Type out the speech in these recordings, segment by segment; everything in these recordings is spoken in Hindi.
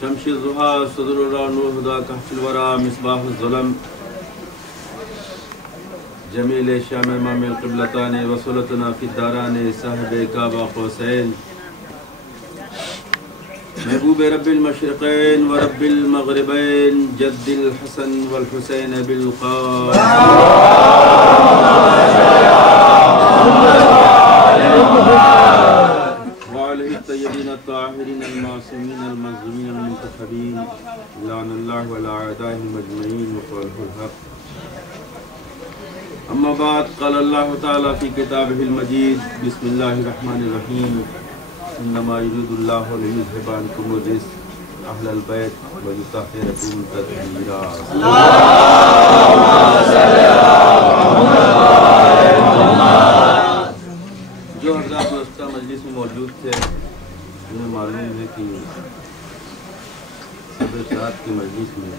शमशुज़ुहा सदरुरा नूर हुदा कहफिल वरा मिसबाहुज़्ज़ुलम जमील शाम इमामिल क़िबलतान वसलतना फ़िद्दारान साहिब काबा क़ौसैन महबूब रब्बिल मशरिक़ैन व रब्बिल मग़रिबैन जद्दिल हसन वल हुसैन बिल तय्यबीन ताहिरीन अल-मासूमीन अल-मज़लूमीन अल-मुंतखबीन लानल्लाहु अला अअदाइहिम अजमईन व क़ौलुहुल हक़। अम्मा बाद क़ाल अल्लाहु तआला फ़ी किताबिहिल मजीद बिस्मिल्लाहिर रहमानिर रहीम इन्नमा युरीदुल्लाहु लियुज़हिबा अन्कुमुर रिज्स अहलल बैत व युतahhirakum तत्हीरा। जो हज़रात मुस्ता मजलिस में मौजूद थे उन्हें मालूम है कि सुबह रात की मजलिस में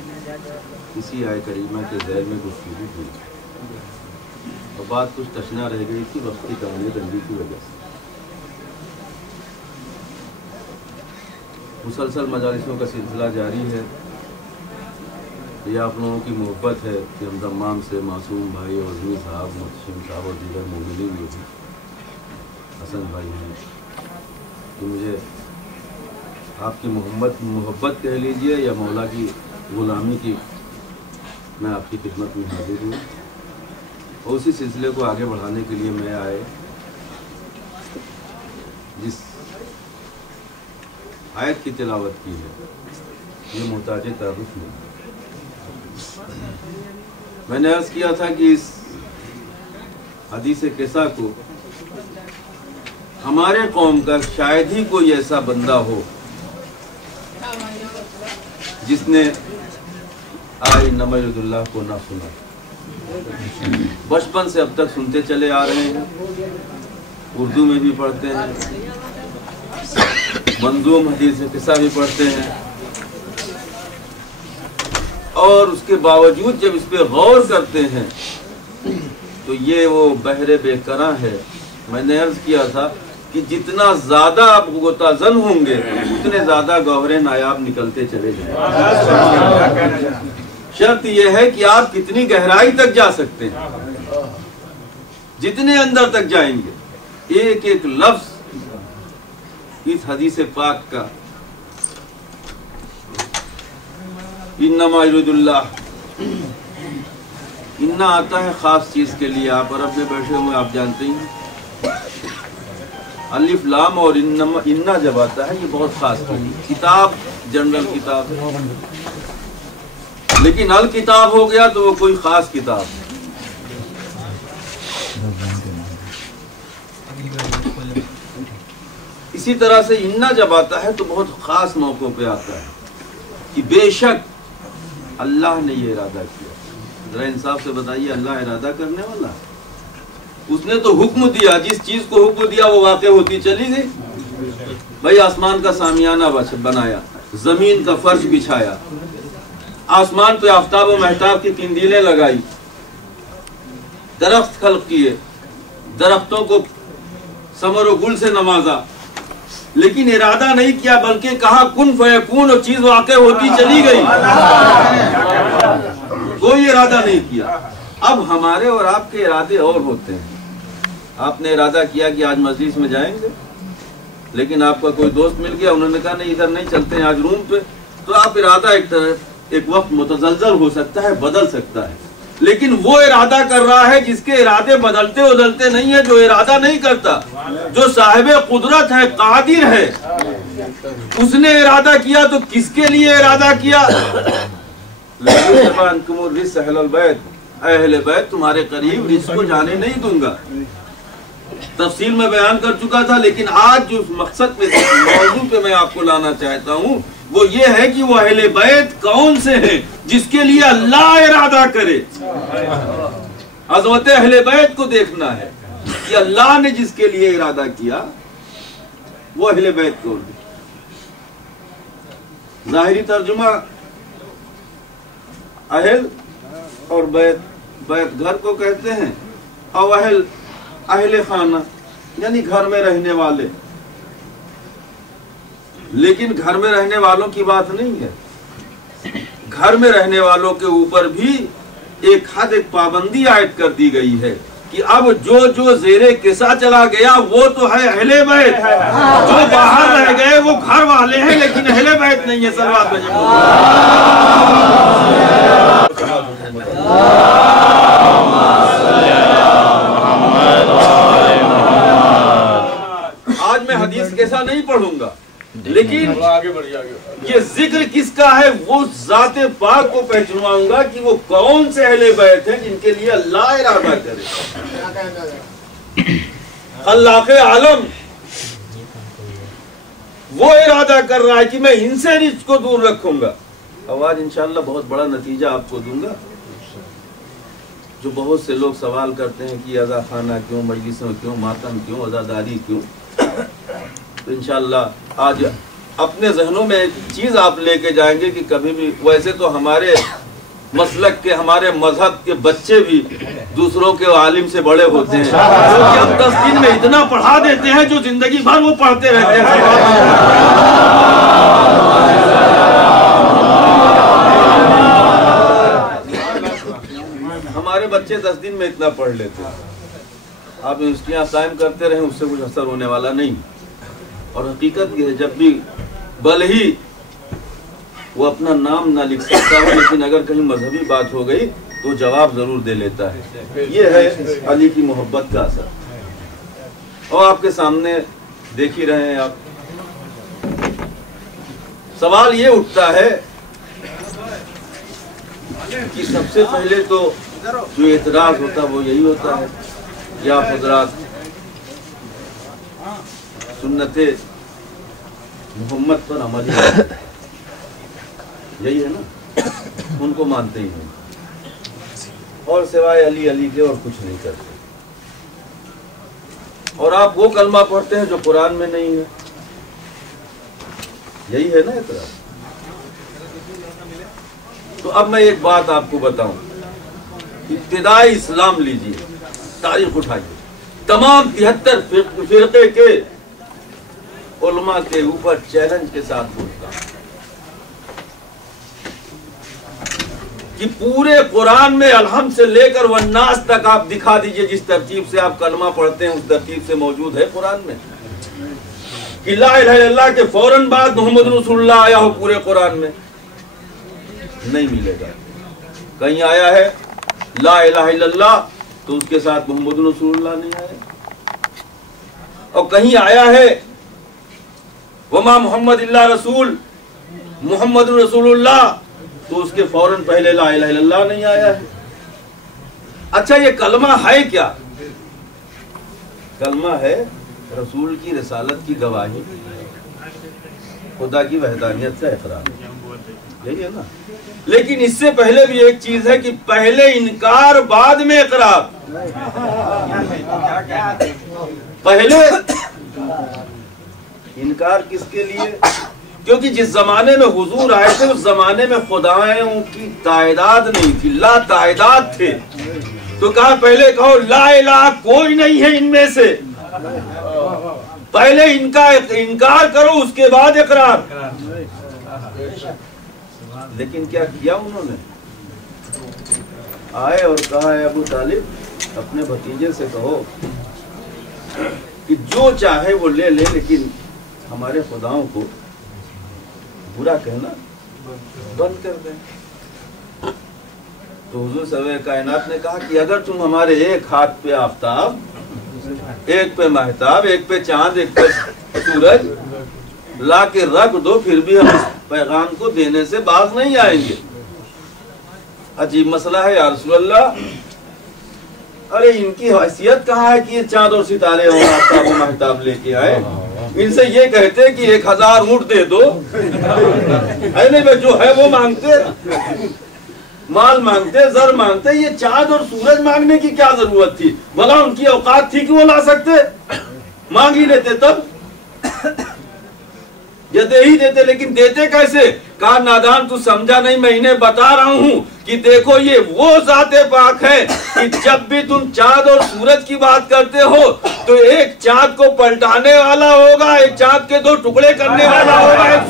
किसी आय करीमा के ज़ैल में गुफ्तगू हुई और बात कुछ तशना रह गई थी वक्त की कमी बंदी की वजह से। मुसलसल मजालिसों का सिलसिला जारी है। ये आप लोगों की मोहब्बत है कि हम दम्माम से मासूम भाई और अज़मी साहब मुहतशिम साहब और दीगर मोमिनीन भी हसन भाई हैं कि मुझे आपकी मोहब्बत कह लीजिए या मौला की ग़ुलामी की मैं आपकी खिदमत में हाजिर हूँ और उसी सिलसिले को आगे बढ़ाने के लिए मैं आए जिस आयत की तिलावत की है ये मोहताज तारुफ में। मैंने अर्ज़ किया था कि इस हदीस किस्सा को हमारे कौम का शायद ही कोई ऐसा बंदा हो जिसने आई नमयुल्लाह को ना सुना। बचपन से अब तक सुनते चले आ रहे हैं, उर्दू में भी पढ़ते हैं, मंजूम हदीस किस्सा भी पढ़ते हैं और उसके बावजूद जब इस पे गौर करते हैं तो ये वो बहरे बेकरां है। मैंने अर्ज किया था कि जितना ज्यादा आप गुताजन होंगे उतने ज्यादा गौहरे नायाब निकलते चले जाएंगे। शर्त यह है कि आप कितनी गहराई तक जा सकते हैं। जितने अंदर तक जाएंगे एक एक लफ्ज इस हदीस पाक का इन्नमा युरीदुल्लाह इन्ना आता है खास चीज के लिए। आप अरब में बैठे हुए आप जानते हैं अलिफ लाम और इन्ना जब आता है ये बहुत खास किताब जनरल किताब है, लेकिन अल किताब हो गया तो वो कोई खास किताब। इसी तरह से इन्ना जब आता है तो बहुत खास मौकों पे आता है कि बेशक अल्लाह ने ये इरादा किया। जरा इंसाफ से बताइए, अल्लाह इरादा करने वाला, उसने तो हुक्म दिया, जिस चीज को हुक्म दिया वो वाक़ई होती चली गई। भाई आसमान का सामियाना बनाया, जमीन का फर्श बिछाया, आसमान पे आफ्ताब और महताब की किंदीलें लगाई, दरख्त खल्क किए, दरख्तों को समर और गुल से नवाजा, लेकिन इरादा नहीं किया बल्कि कहा कुन फयकून और चीज वाक़ई होती चली गई। कोई इरादा नहीं किया। अब हमारे और आपके इरादे और होते हैं। आपने इरादा किया कि आज मजलिस में जाएंगे, लेकिन आपका कोई दोस्त मिल गया, उन्होंने कहा नहीं इधर नहीं चलते हैं आज रूम पे, तो आप इरादा एक वक्त मुतज़लज़ल हो सकता है, बदल सकता है। लेकिन वो इरादा कर रहा है जिसके इरादे बदलते बदलते नहीं है, जो इरादा नहीं करता, जो साहिब कुदरत है, कादिर है, उसने इरादा किया तो किसके लिए इरादा किया? अहले बैत तुम्हारे करीब रिज़्क़ को जाने नहीं दूंगा। तफसील में बयान कर चुका था, लेकिन आज जो मकसद पे मौजू पे मैं आपको लाना चाहता हूँ वो ये है कि वो अहले बैत कौन से हैं जिसके लिए अल्लाह इरादा करे। अज़मत अहले बैत को देखना है कि अल्लाह ने जिसके लिए इरादा किया वो अहले बैत कौन है। जाहिरी तर्जुमा अहल और बैत, बैत घर को कहते हैं और अहल अहले खाना यानी घर में रहने वाले। लेकिन घर में रहने वालों की बात नहीं है। घर में रहने वालों के ऊपर भी एक हद, एक पाबंदी आयद कर दी गई है कि अब जो जो ज़ेरे किसा चला गया वो तो है अहले बैत, जो बाहर रह गए वो घर वाले हैं लेकिन अहले बैत नहीं है। सलवात बजे आज मैं हदीस कैसा नहीं पढ़ूंगा, लेकिन ये जिक्र किसका है वो ज़ाते पाक को पहचानवाऊंगा कि वो कौन से अहले बैत हैं जिनके लिए अल्लाह इरादा करे। खल्लाक़े आलम वो इरादा कर रहा है कि मैं इनसे रिज़्क़ को दूर रखूंगा। अब आज इंशाअल्लाह बहुत बड़ा नतीजा आपको दूंगा। जो बहुत से लोग सवाल करते हैं कि अज़ा खाना क्यों, मजलिसों क्यों, मातम क्यों, अज़ादारी क्यों, तो इंशाअल्लाह आज अपने जहनों में एक चीज़ आप लेके जाएंगे कि कभी भी, वैसे तो हमारे मसलक के, हमारे मजहब के बच्चे भी दूसरों के आलिम से बड़े होते हैं, क्योंकि अब 10 दिन में इतना पढ़ा देते हैं जो जिंदगी भर वो पढ़ते रहते हैं। हमारे बच्चे 10 दिन में इतना पढ़ लेते हैं। आप यूनिवर्सिटियाँ कायम करते रहें, उससे कुछ असर होने वाला नहीं। और हकीकत ये है, जब भी भले ही वो अपना नाम ना लिख सकता है, लेकिन अगर कहीं मजहबी बात हो गई तो जवाब जरूर दे लेता है। ये है अली की मोहब्बत का असर। और आपके सामने देख ही रहे हैं आप। सवाल ये उठता है कि सबसे पहले तो जो एतराज होता है वो यही होता है, या हज़रात सुन्नते मोहम्मद पर अमल यही है ना, उनको मानते ही नहीं और सिवाय अली अली के और कुछ नहीं करते। और आप वो कलमा पढ़ते हैं जो कुरान में नहीं है, यही है ना इतना। तो अब मैं एक बात आपको बताऊं, इब्तिदाई इस्लाम लीजिए, तारीख उठाइए, तमाम 73 फिरके के उलमा के ऊपर चैलेंज के साथ बोलता हूं कि पूरे कुरान में अलहम से लेकर वन्नास तक आप दिखा दीजिए, जिस तरतीब से आप कलमा पढ़ते हैं उस तरतीब से मौजूद है कुरान में कि ला इलाहा इल्लल्लाह के फौरन बाद मोहम्मद रसूलुल्लाह आया हो पूरे कुरान में? नहीं मिलेगा। कहीं आया है ला इलाहा इल्लल्लाह तो उसके साथ मोहम्मद रसूलुल्लाह नहीं आया, और कहीं आया है वमा मोहम्मद इल्ला रसूल मोहम्मद रसूलुल्लाह तो उसके फौरन पहले ला इलाहा इल्लल्लाह नहीं आया है। अच्छा, ये कलमा है क्या? कलमा है रसूल की रिसालत की गवाही, खुदा की वहदानियत से इकरार, यही है ना। लेकिन इससे पहले भी एक चीज है कि पहले इनकार बाद में इकरार। पहले इनकार किसके लिए? क्योंकि जिस जमाने में हुजूर आए थे उस जमाने में खुदाओं की तादाद नहीं थी, ला तादाद थे। तो कहा पहले कहो ला इलाहा कोई नहीं है इनमें से, पहले इनका इनकार करो उसके बाद इकरार। लेकिन क्या किया उन्होंने? आए और कहा है अबू तालिब अपने भतीजे से कहो कि जो चाहे वो ले ले, लेकिन हमारे खुदाओं को बुरा कहना बंद कर दें। तो हुजूर सवे कायनात ने कहा कि अगर तुम हमारे एक हाथ पे आफताब, एक पे महताब, एक पे चांद, एक पे सूरज ला के रख दो, फिर भी हम इस पैगाम को देने से बाज नहीं आएंगे। अजीब मसला है या रसूल अल्लाह। अरे इनकी हैसियत कहाँ है कि ये चांद और सितारे और आफताब और महताब लेके आए? इनसे ये कहते कि 1000 ऊंट दे दो, नहीं भाई जो है वो मांगते, माल मांगते, जर मांगते, ये चांद और सूरज मांगने की क्या जरूरत थी? भला उनकी औकात थी कि वो ला सकते? मांग ही लेते तब, या दे ही देते। लेकिन देते कैसे? कहा नादान तू समझा नहीं, मैं इन्हें बता रहा हूँ कि देखो ये वो ज़ाते पाक है कि जब भी तुम चांद और सूरज की बात करते हो तो एक चांद को पलटाने वाला होगा, एक चांद के दो टुकड़े करने वाला होगा, एक